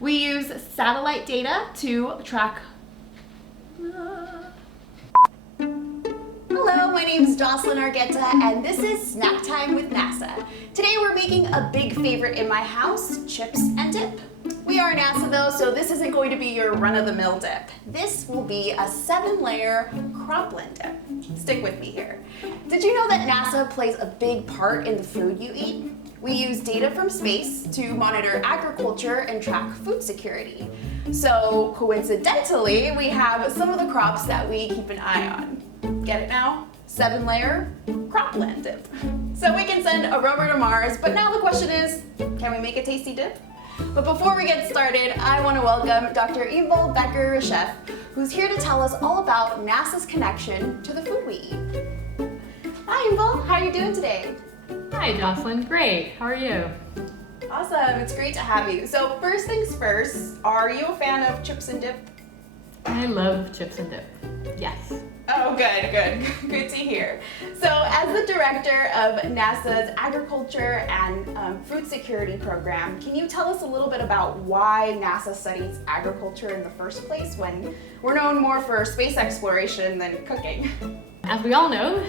We use satellite data to track... Hello, my name is Jocelyn Argueta, and this is Snacktime with NASA. Today we're making a big favorite in my house, chips and dip. We are NASA though, so this isn't going to be your run-of-the-mill dip. This will be a 7-layer cropland dip. Stick with me here. Did you know that NASA plays a big part in the food you eat? We use data from space to monitor agriculture and track food security. So coincidentally, we have some of the crops that we keep an eye on. Get it now? 7-layer cropland dip. So we can send a rover to Mars, but now the question is, can we make a tasty dip? But before we get started, I want to welcome Dr. Inbal Becker-Reshef, who's here to tell us all about NASA's connection to the food we eat. Hi Inbal, how are you doing today? Hi Jocelyn, great. How are you? Awesome, it's great to have you. So first things first, are you a fan of chips and dip? I love chips and dip. Yes. Oh, good to hear. So as the director of NASA's Agriculture and Food Security Program, can you tell us a little bit about why NASA studies agriculture in the first place when we're known more for space exploration than cooking? As we all know,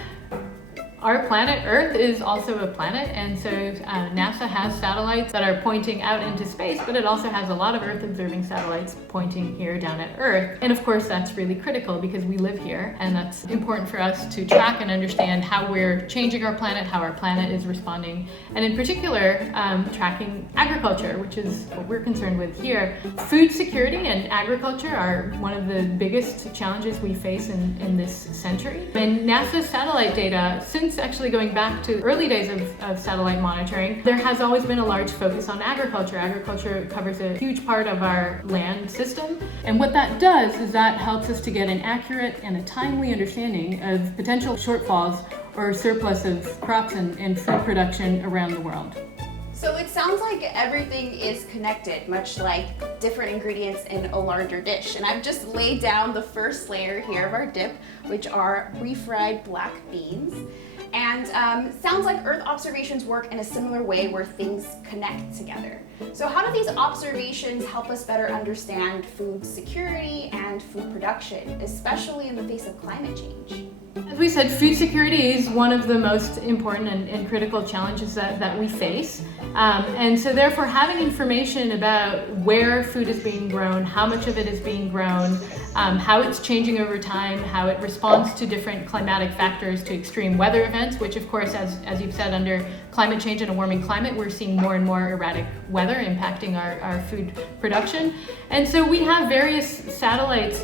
our planet Earth is also a planet, and so NASA has satellites that are pointing out into space, but it also has a lot of Earth observing satellites pointing here down at Earth. And of course that's really critical because we live here, and that's important for us to track and understand how we're changing our planet, how our planet is responding, and in particular tracking agriculture, which is what we're concerned with here. Food security and agriculture are one of the biggest challenges we face in this century. And NASA's satellite data, since actually going back to early days of satellite monitoring, there has always been a large focus on agriculture. Agriculture covers a huge part of our land system, and what that does is that helps us to get an accurate and a timely understanding of potential shortfalls or surplus of crops and food production around the world. So it sounds like everything is connected, much like different ingredients in a larger dish. And I've just laid down the first layer here of our dip, which are refried black beans. And sounds like Earth observations work in a similar way where things connect together. So how do these observations help us better understand food security and food production, especially in the face of climate change? As we said, food security is one of the most important and critical challenges that we face. And so therefore having information about where food is being grown, how much of it is being grown, how it's changing over time, how it responds to different climatic factors, to extreme weather events, which of course, as you've said, under climate change and a warming climate, we're seeing more and more erratic weather impacting our food production. And so we have various satellites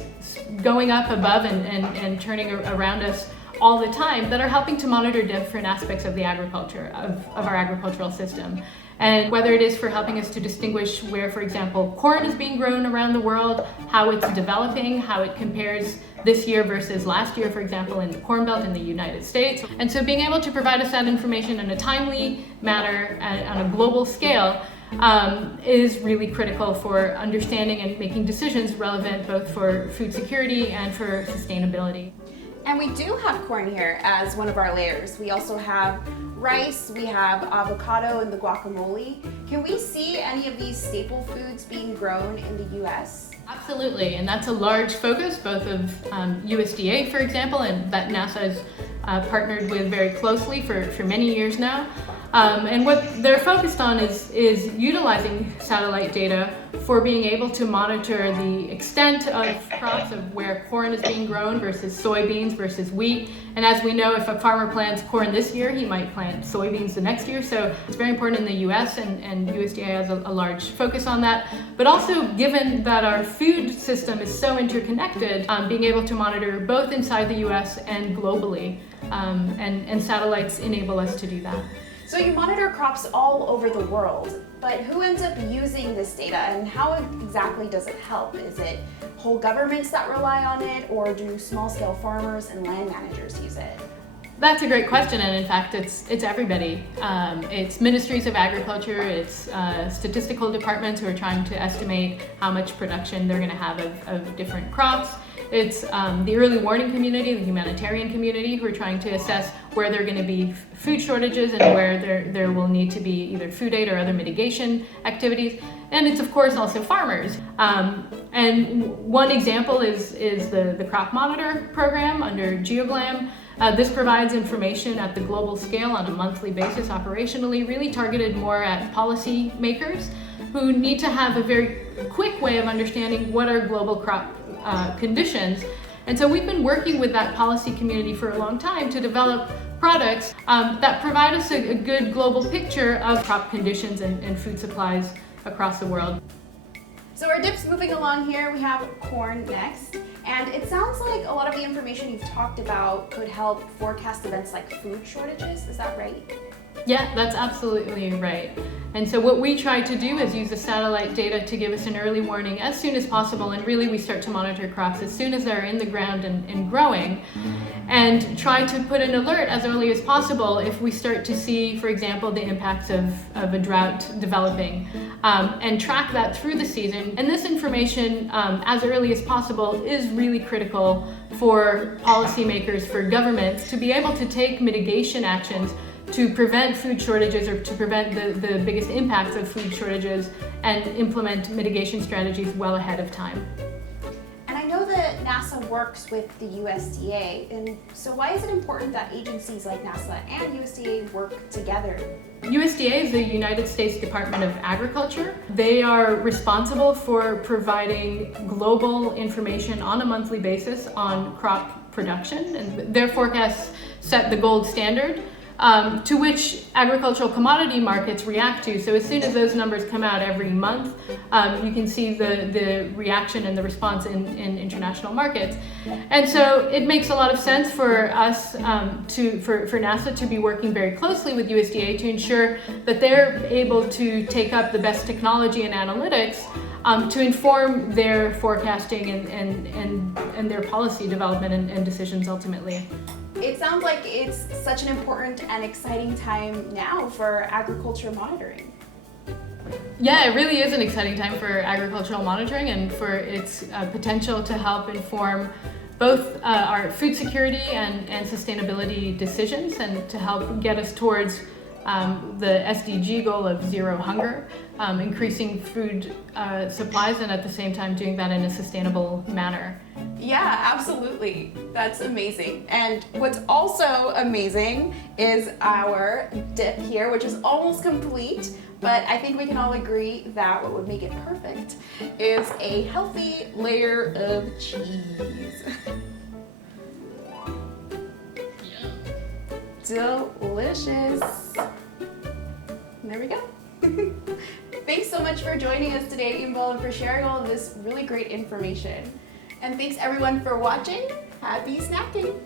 going up above and turning around us all the time that are helping to monitor different aspects of the agriculture, of our agricultural system. And whether it is for helping us to distinguish where, for example, corn is being grown around the world, how it's developing, how it compares this year versus last year, for example, in the Corn Belt in the United States. And so being able to provide us that information in a timely manner on a global scale is really critical for understanding and making decisions relevant both for food security and for sustainability. And we do have corn here as one of our layers. We also have rice, we have avocado in the guacamole. Can we see any of these staple foods being grown in the US? Absolutely, and that's a large focus both of USDA, for example, and that NASA has partnered with very closely for many years now. And what they're focused on is utilizing satellite data for being able to monitor the extent of crops of where corn is being grown versus soybeans versus wheat. And as we know, if a farmer plants corn this year, he might plant soybeans the next year. So it's very important in the US, and USDA has a large focus on that. But also, given that our food system is so interconnected, being able to monitor both inside the US and globally, and satellites enable us to do that. So you monitor crops all over the world, but who ends up using this data and how exactly does it help? Is it whole governments that rely on it, or do small-scale farmers and land managers use it? That's a great question, and in fact it's everybody. It's ministries of agriculture, it's statistical departments who are trying to estimate how much production they're going to have of different crops. It's the early warning community, the humanitarian community, who are trying to assess where there are going to be food shortages and where there will need to be either food aid or other mitigation activities. And it's of course also farmers. And one example is the Crop Monitor program under GeoGlam. This provides information at the global scale on a monthly basis operationally, really targeted more at policy makers who need to have a very quick way of understanding what are global crop conditions. And so we've been working with that policy community for a long time to develop products that provide us a good global picture of crop conditions and food supplies across the world. So our dip's moving along here. We have corn next. And it sounds like a lot of the information you've talked about could help forecast events like food shortages. Is that right? Yeah, that's absolutely right. And so what we try to do is use the satellite data to give us an early warning as soon as possible, and really we start to monitor crops as soon as they're in the ground and growing, and try to put an alert as early as possible if we start to see, for example, the impacts of a drought developing, and track that through the season. And this information, as early as possible, is really critical for policymakers, for governments, to be able to take mitigation actions to prevent food shortages or to prevent the biggest impacts of food shortages and implement mitigation strategies well ahead of time. And I know that NASA works with the USDA, and so why is it important that agencies like NASA and USDA work together? USDA is the United States Department of Agriculture. They are responsible for providing global information on a monthly basis on crop production, and their forecasts set the gold standard to which agricultural commodity markets react to. So as soon as those numbers come out every month, you can see the reaction and the response in international markets. And so it makes a lot of sense for us, for NASA to be working very closely with USDA to ensure that they're able to take up the best technology and analytics to inform their forecasting and their policy development and decisions ultimately. It sounds like it's such an important and exciting time now for agriculture monitoring. Yeah, it really is an exciting time for agricultural monitoring and for its potential to help inform both our food security and sustainability decisions, and to help get us towards the SDG goal of zero hunger, increasing food supplies, and at the same time doing that in a sustainable manner. Yeah, absolutely. That's amazing. And what's also amazing is our dip here, which is almost complete, but I think we can all agree that what would make it perfect is a healthy layer of cheese. Delicious. There we go. Thanks so much for joining us today, Inbal, and for sharing all of this really great information. And thanks everyone for watching. Happy snacking!